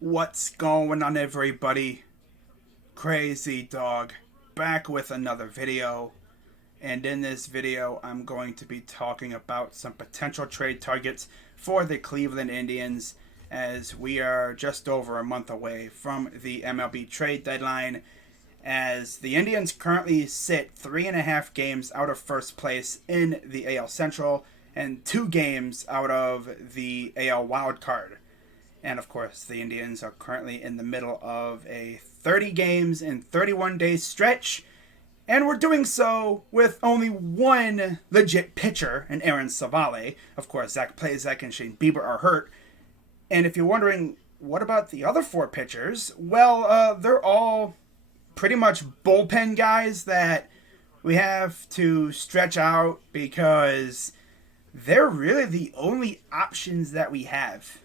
What's going on, everybody? Crazy Dog back with another video. And in this video, I'm going to be talking about some potential trade targets for the Cleveland Indians, as we are just over a month away from the MLB trade deadline. As the Indians currently sit 3.5 games out of first place in the AL Central and 2 games out of the AL Wild Card. And of course, the Indians are currently in the middle of a 30 games in 31 days stretch. And we're doing so with only one legit pitcher, in Aaron Civale. Of course, Zach Plesac and Shane Bieber are hurt. And if you're wondering, what about the other 4 pitchers? Well, they're all pretty much bullpen guys that we have to stretch out because they're really the only options that we have.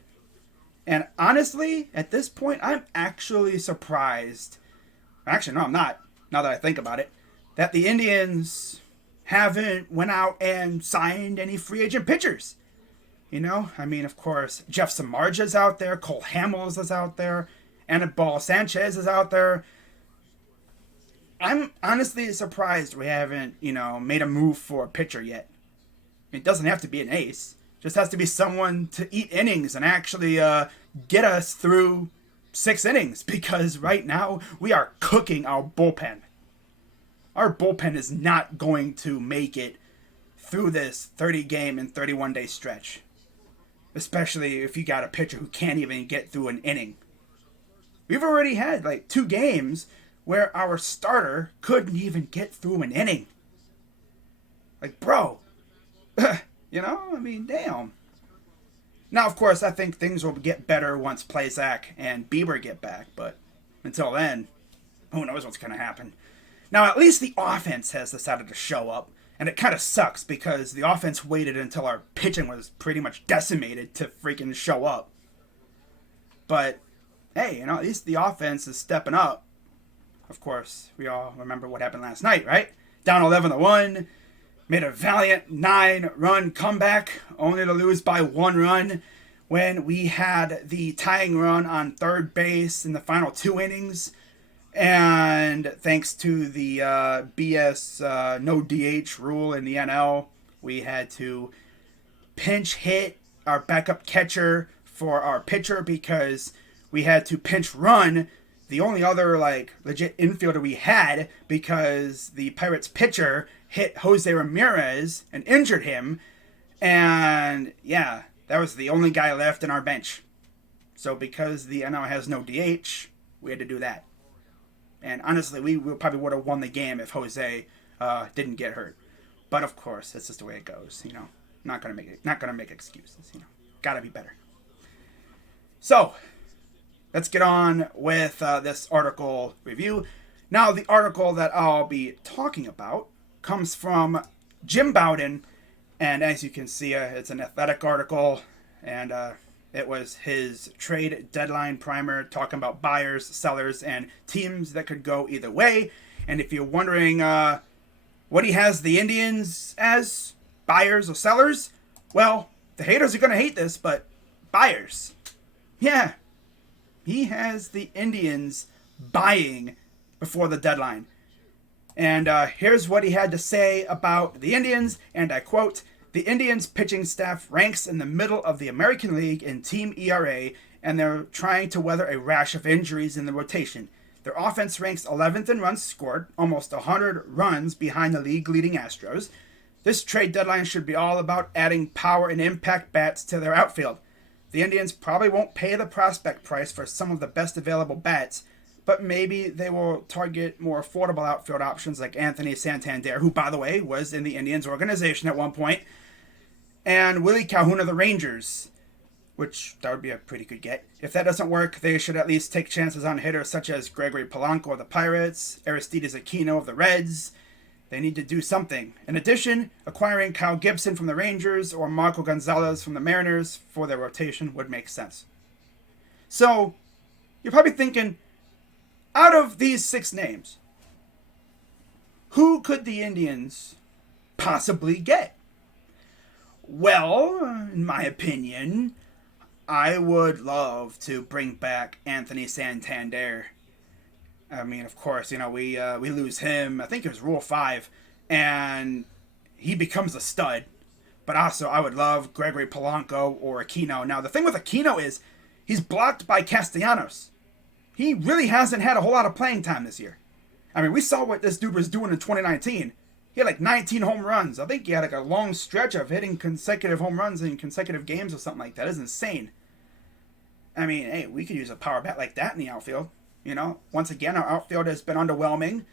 And honestly, at this point, I'm actually surprised. Actually, no, I'm not, now that I think about it, that the Indians haven't went out and signed any free agent pitchers. You know, I mean, of course, Jeff Samardzija out there, Cole Hamels is out there, Anibal Sanchez is out there. I'm honestly surprised we haven't, made a move for a pitcher yet. It doesn't have to be an ace. Just has to be someone to eat innings and actually get us through 6 innings, because right now we are cooking our bullpen. Our bullpen is not going to make it through this 30 game and 31 day stretch. Especially if you got a pitcher who can't even get through an inning. We've already had like 2 games where our starter couldn't even get through an inning. Like, bro. Damn. Now, of course, I think things will get better once Plesac and Bieber get back, but until then, who knows what's going to happen. Now, at least the offense has decided to show up, and it kind of sucks because the offense waited until our pitching was pretty much decimated to freaking show up. But, hey, at least the offense is stepping up. Of course, we all remember what happened last night, right? Down 11-1. Made a valiant 9-run comeback, only to lose by 1 run when we had the tying run on third base in the final 2 innings. And thanks to the BS no DH rule in the NL, we had to pinch hit our backup catcher for our pitcher because we had to pinch run the only other legit infielder we had, because the Pirates pitcher hit Jose Ramirez and injured him. And yeah, that was the only guy left in our bench. So because the NL has no DH, we had to do that. And honestly, we probably would have won the game if Jose didn't get hurt. But of course, that's just the way it goes. Not gonna make excuses. Gotta be better. So let's get on with this article review. Now, the article that I'll be talking about comes from Jim Bowden, and as you can see, it's an athletic article, and it was his trade deadline primer talking about buyers, sellers, and teams that could go either way. And if you're wondering what he has the Indians as, buyers or sellers, well, the haters are going to hate this, but buyers. Yeah, he has the Indians buying before the deadline. And here's what he had to say about the Indians, and I quote, "The Indians pitching staff ranks in the middle of the American League in team ERA, and they're trying to weather a rash of injuries in the rotation. Their offense ranks 11th in runs scored, almost 100 runs behind the league-leading Astros. This trade deadline should be all about adding power and impact bats to their outfield. The Indians probably won't pay the prospect price for some of the best available bats, but maybe they will target more affordable outfield options like Anthony Santander, who, by the way, was in the Indians organization at one point, and Willie Calhoun of the Rangers, which that would be a pretty good get. If that doesn't work, they should at least take chances on hitters such as Gregory Polanco of the Pirates, Aristides Aquino of the Reds. They need to do something. In addition, acquiring Kyle Gibson from the Rangers or Marco Gonzalez from the Mariners for their rotation would make sense." So, you're probably thinking, out of these 6 names, who could the Indians possibly get? Well, in my opinion, I would love to bring back Anthony Santander. I mean, of course, we lose him. I think it was Rule 5, and he becomes a stud. But also, I would love Gregory Polanco or Aquino. Now, the thing with Aquino is he's blocked by Castellanos. He really hasn't had a whole lot of playing time this year. I mean, we saw what this dude was doing in 2019. He had like 19 home runs. I think he had like a long stretch of hitting consecutive home runs in consecutive games or something like that. It's insane. I mean, hey, we could use a power bat like that in the outfield. Once again, our outfield has been underwhelming.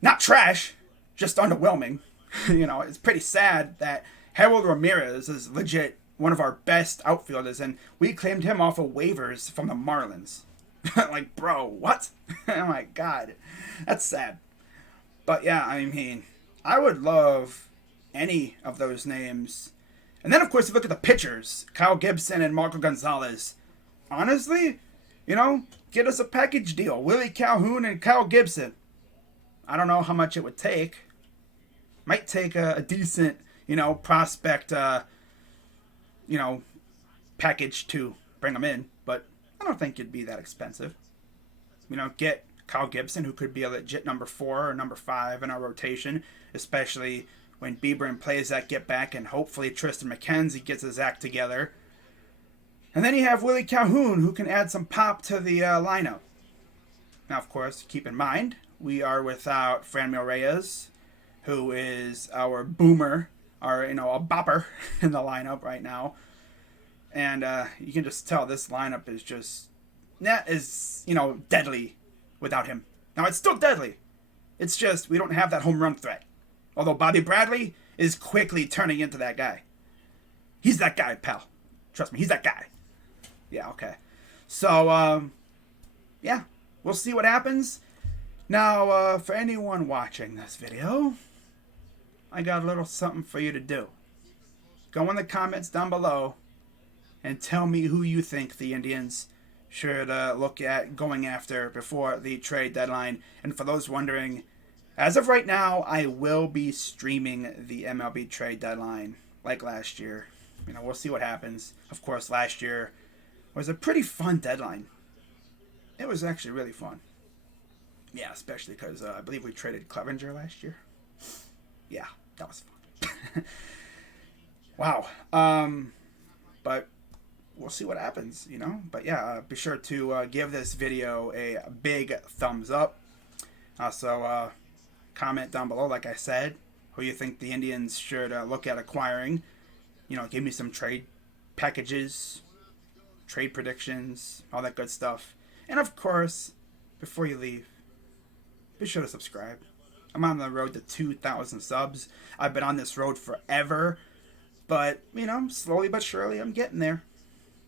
Not trash, just underwhelming. It's pretty sad that Harold Ramirez is legit one of our best outfielders, and we claimed him off of waivers from the Marlins. Like, bro, what? Oh my God. That's sad. But yeah, I mean, I would love any of those names. And then, of course, you look at the pitchers, Kyle Gibson and Marco Gonzalez. Honestly, get us a package deal. Willie Calhoun and Kyle Gibson. I don't know how much it would take. Might take a decent, prospect, package to bring them in. But I don't think it'd be that expensive. Get Kyle Gibson, who could be a legit number 4 or number 5 in our rotation, especially when Bieber and Plesac get back, and hopefully Tristan McKenzie gets his act together. And then you have Willie Calhoun, who can add some pop to the lineup. Now, of course, keep in mind, we are without Franmil Reyes, who is our boomer, a bopper in the lineup right now. And you can just tell this lineup is just, deadly without him. Now, it's still deadly. It's just we don't have that home run threat. Although Bobby Bradley is quickly turning into that guy. He's that guy, pal. Trust me, he's that guy. Yeah, okay. So, we'll see what happens. Now, for anyone watching this video, I got a little something for you to do. Go in the comments down below and tell me who you think the Indians should look at going after before the trade deadline. And for those wondering, as of right now, I will be streaming the MLB trade deadline like last year. We'll see what happens. Of course, last year was a pretty fun deadline. It was actually really fun. Yeah, especially because I believe we traded Clevenger last year. Yeah, that was fun. Wow. But we'll see what happens, But yeah, be sure to give this video a big thumbs up. Also, comment down below, like I said, who you think the Indians should look at acquiring. Give me some trade packages, trade predictions, all that good stuff. And of course, before you leave, be sure to subscribe. I'm on the road to 2,000 subs. I've been on this road forever, but, slowly but surely I'm getting there.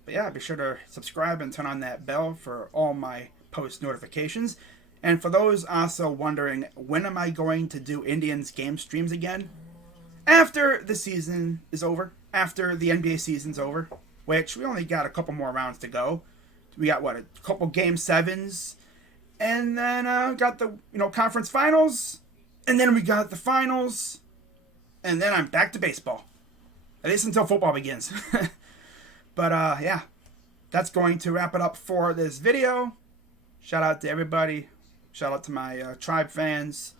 But yeah, be sure to subscribe and turn on that bell for all my post notifications. And for those also wondering, when am I going to do Indians game streams again? After the season is over. After the NBA season's over. Which we only got a couple more rounds to go. We got, a couple game 7s. And then got the, conference finals. And then we got the finals. And then I'm back to baseball. At least until football begins. But, yeah. That's going to wrap it up for this video. Shout out to everybody. Shout out to my Tribe fans.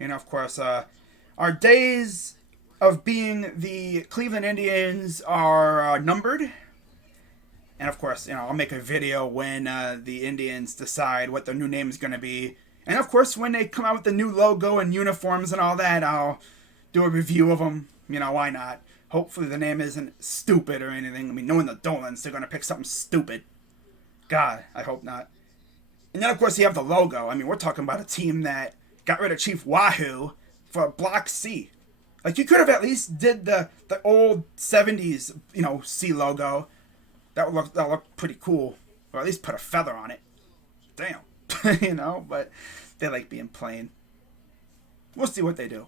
Of course, our days of being the Cleveland Indians are numbered. And, of course, I'll make a video when the Indians decide what their new name is going to be. And, of course, when they come out with the new logo and uniforms and all that, I'll do a review of them. Why not? Hopefully the name isn't stupid or anything. I mean, knowing the Dolans, they're going to pick something stupid. God, I hope not. And then, of course, you have the logo. I mean, we're talking about a team that got rid of Chief Wahoo for Block C. Like, you could have at least did the old 70s, C logo. That would look pretty cool. Or at least put a feather on it. Damn. But they like being plain. We'll see what they do.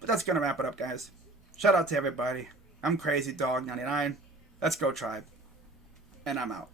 But that's going to wrap it up, guys. Shout out to everybody. I'm Crazy Dog 99. Let's go, Tribe. And I'm out.